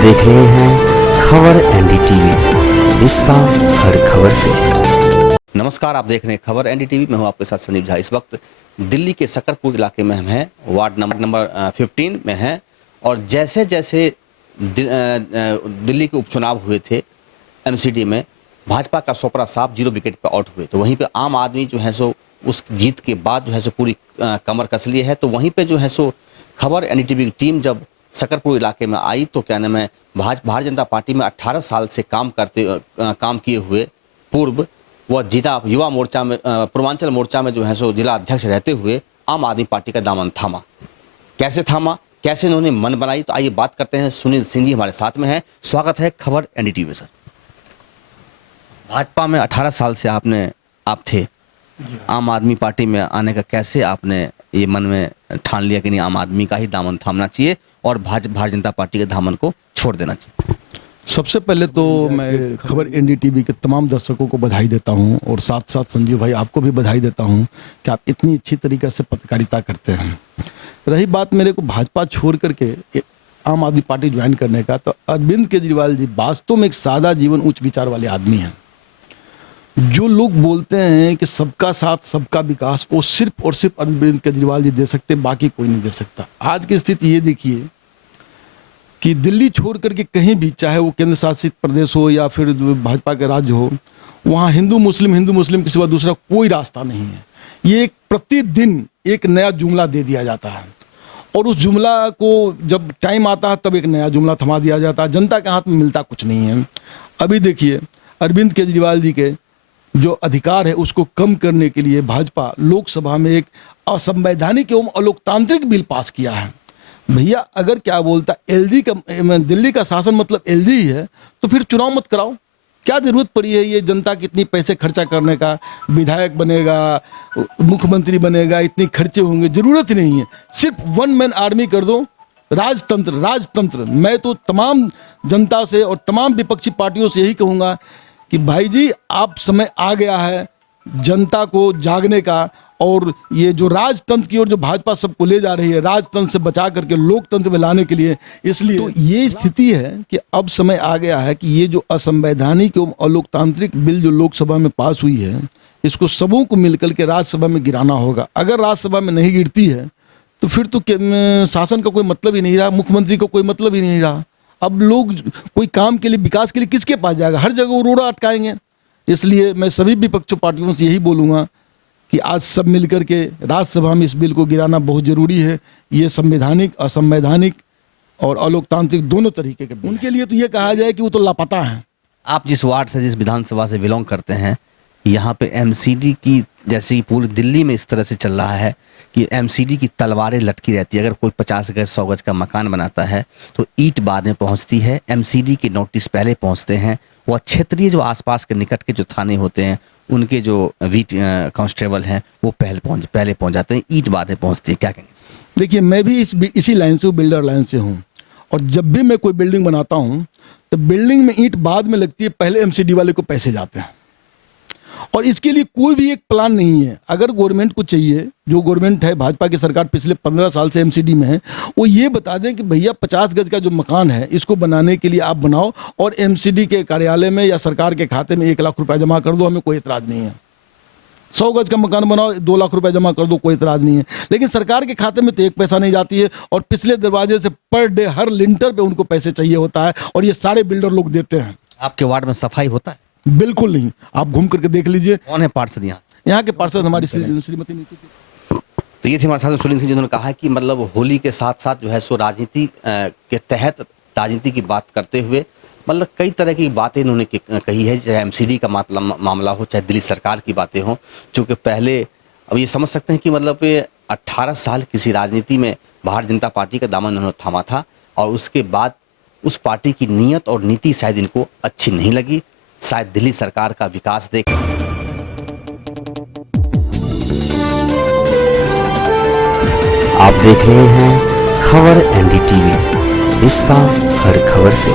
देख रहे हैं खबर एनडीटीवी, रिश्ता हर खबर से। नमस्कार, आप देख रहे हैं खबर एनडीटीवी। मैं हूं आपके साथ संदीप झा। इस वक्त दिल्ली के सकरपुर इलाके में हम हैं, वार्ड नंबर 15 में हैं। और जैसे जैसे दिल्ली के उपचुनाव हुए थे एमसीडी में, भाजपा का सोपरा साहब 0 विकेट पर आउट हुए, तो वहीं पे आम आदमी जो है सो उस जीत के बाद जो है सो पूरी कमर कस ली है। तो वहीं पे जो है सो खबर एनडीटीवी की टीम जब सकरपुर इलाके में आई तो क्या नाम है, भारतीय जनता पार्टी में 18 साल से काम किए हुए पूर्व वह जिला युवा मोर्चा में पूर्वांचल मोर्चा में जो है सो जिला अध्यक्ष रहते हुए आम आदमी पार्टी का दामन थामा। कैसे थामा, कैसे उन्होंने मन बनाई, तो आइए बात करते हैं। सुनील सिंह जी हमारे साथ में हैं। स्वागत है खबर एनडीटीवी सर। भाजपा में 18 साल से आप थे, आम आदमी पार्टी में आने का कैसे आपने ये मन में ठान लिया कि नहीं, आम आदमी का ही दामन थामना चाहिए और भारतीय जनता पार्टी के दामन को छोड़ देना चाहिए? सबसे पहले तो मैं खबर एनडीटीवी के तमाम दर्शकों को बधाई देता हूं और साथ साथ संजीव भाई आपको भी बधाई देता हूं कि आप इतनी अच्छी तरीके से पत्रकारिता करते हैं। रही बात मेरे को भाजपा छोड़ करके आम आदमी पार्टी ज्वाइन करने का, तो अरविंद केजरीवाल जी वास्तव में एक सादा जीवन उच्च विचार वाले आदमी हैं। जो लोग बोलते हैं कि सबका साथ सबका विकास, वो सिर्फ और सिर्फ अरविंद केजरीवाल जी दे सकते, बाकी कोई नहीं दे सकता। आज की स्थिति ये देखिए कि दिल्ली छोड़ करके कहीं भी, चाहे वो केंद्र शासित प्रदेश हो या फिर भाजपा के राज्य हो, वहाँ हिंदू मुस्लिम के सिवा दूसरा कोई रास्ता नहीं है। ये प्रतिदिन एक नया जुमला दे दिया जाता है और उस जुमला को जब टाइम आता है तब एक नया जुमला थमा दिया जाता है। जनता के हाथ में मिलता कुछ नहीं है। अभी देखिए अरविंद केजरीवाल जी के जो अधिकार है उसको कम करने के लिए भाजपा लोकसभा में एक असंवैधानिक एवं अलोकतांत्रिक बिल पास किया है। भैया अगर क्या बोलता एलडी का, दिल्ली का शासन मतलब एलडी ही है, तो फिर चुनाव मत कराओ। क्या जरूरत पड़ी है ये जनता की इतनी पैसे खर्चा करने का? विधायक बनेगा, मुख्यमंत्री बनेगा, इतने खर्चे होंगे, जरूरत ही नहीं है। सिर्फ 1 मैन आर्मी कर दो। राजतंत्र मैं तो तमाम जनता से और तमाम विपक्षी पार्टियों से यही कहूँगा कि भाई जी आप समय आ गया है जनता को जागने का, और ये जो राजतंत्र की ओर जो भाजपा सबको ले जा रही है, राजतंत्र से बचा करके लोकतंत्र में लाने के लिए, इसलिए तो ये स्थिति है कि अब समय आ गया है कि ये जो असंवैधानिक एवं अलोकतांत्रिक बिल जो लोकसभा में पास हुई है, इसको सबों को मिलकर के राज्यसभा में गिराना होगा। अगर राज्यसभा में नहीं गिरती है तो फिर तो शासन का कोई मतलब ही नहीं रहा, मुख्यमंत्री का कोई मतलब ही नहीं रहा। अब लोग कोई काम के लिए, विकास के लिए किसके पास जाएगा? हर जगह वो रोड़ा अटकाएंगे। इसलिए मैं सभी विपक्षी पार्टियों से यही बोलूँगा कि आज सब मिलकर के राज्यसभा में इस बिल को गिराना बहुत जरूरी है। ये संवैधानिक, असंवैधानिक और अलोकतांत्रिक दोनों तरीके के। उनके लिए तो ये कहा जाए कि वो तो लापता हैं। आप जिस वार्ड से, जिस विधानसभा से बिलोंग करते हैं, यहाँ पे एमसीडी की, जैसे ही पूरी दिल्ली में इस तरह से चल रहा है कि एमसीडी की तलवारें लटकी रहती है। अगर कोई 50 गज 100 गज का मकान बनाता है तो ईंट बाद में पहुंचती है, एमसीडी के नोटिस पहले पहुंचते हैं। वह क्षेत्रीय जो आसपास के निकट के जो थाने होते हैं, उनके जो कांस्टेबल हैं वो पहले पहुंच जाते हैं, ईंट बाद में पहुंचती है। क्या कहेंगे? देखिए मैं भी इसी लाइन से हूँ, बिल्डर लाइन से हूँ, और जब भी मैं कोई बिल्डिंग बनाता हूँ तो बिल्डिंग में ईंट बाद में लगती है, पहले एमसीडी वाले को पैसे जाते हैं। और इसके लिए कोई भी एक प्लान नहीं है। अगर गवर्नमेंट को चाहिए, जो गवर्नमेंट है, भाजपा की सरकार पिछले 15 साल से एमसीडी में है, वो ये बता दें कि भैया 50 गज का जो मकान है इसको बनाने के लिए आप बनाओ और एमसीडी के कार्यालय में या सरकार के खाते में 1 लाख रुपए जमा कर दो, हमें कोई एतराज नहीं है। 100 गज का मकान बनाओ, 2 लाख रुपए जमा कर दो, कोई एतराज नहीं है। लेकिन सरकार के खाते में तो 1 पैसा नहीं जाती है और पिछले दरवाजे से पर डे हर लिंटर पे उनको पैसे चाहिए होता है, और ये सारे बिल्डर लोग देते हैं। आपके वार्ड में सफाई होता है? बिल्कुल नहीं। आप घूम करके देख लीजिए। कौन है पार्षद यहाँ के पार्षद? हमारी श्रीमती नीति। तो ये थी हमारे साथ सुनील सिंह, जिन्होंने कहा कि मतलब होली के साथ साथ जो है सो राजनीति के तहत राजनीति की बात करते हुए मतलब कई तरह की बातें इन्होंने कही है, चाहे एमसीडी का मामला हो, चाहे दिल्ली सरकार की बातें हों। चूँकि पहले अब ये समझ सकते हैं कि मतलब 18 साल किसी राजनीति में भारतीय जनता पार्टी का दामन उन्होंने थामा था, और उसके बाद उस पार्टी की नीयत और नीति शायद इनको अच्छी नहीं लगी। शायद दिल्ली सरकार का विकास देख आप देख रहे हैं खबर एनडीटीवी, रिश्ता हर खबर से।